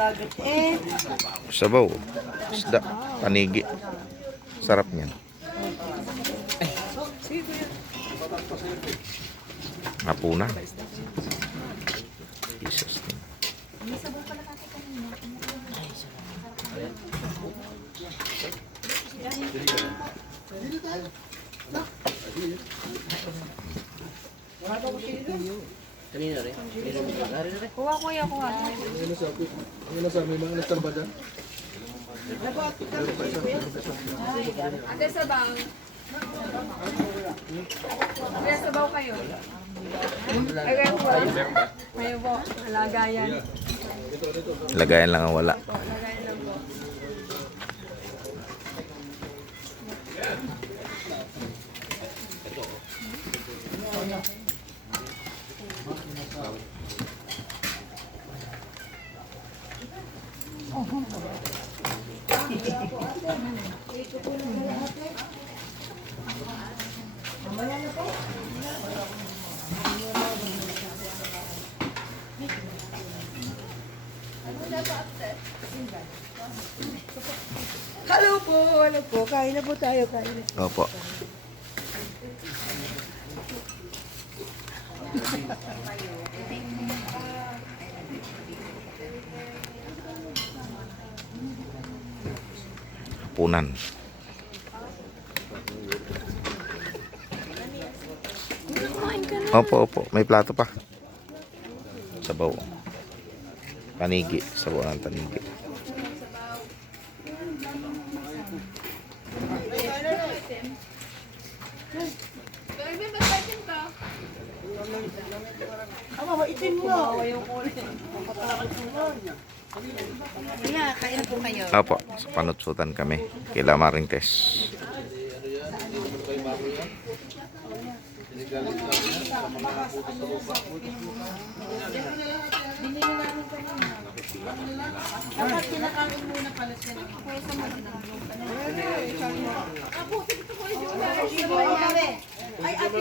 dagat eh. Sabaw. Isda. Panigi. Sarap niyan. Hapuna. Jesus. Kanina rin. Kuha kuya, kuha. Ano sa may mga nagtamba dyan? Ate sabaw. Ate sabaw kayo. Ay, kayo po. Kayo po. Alagayan. Lagayan lang ang wala. Alagayan lang po. Hello po. Kain na po tayo. Kain na. Opo. Hapunan. Opo, opo. May plato pa. Sabaw. Panigi. Sabaw ng panigi. Ama, maitim mo. Kaya, kain po kayo. Opo. Sa panutsutan kami. Kila Marintes. Dapat kinakain muna pala sila. Ay, ate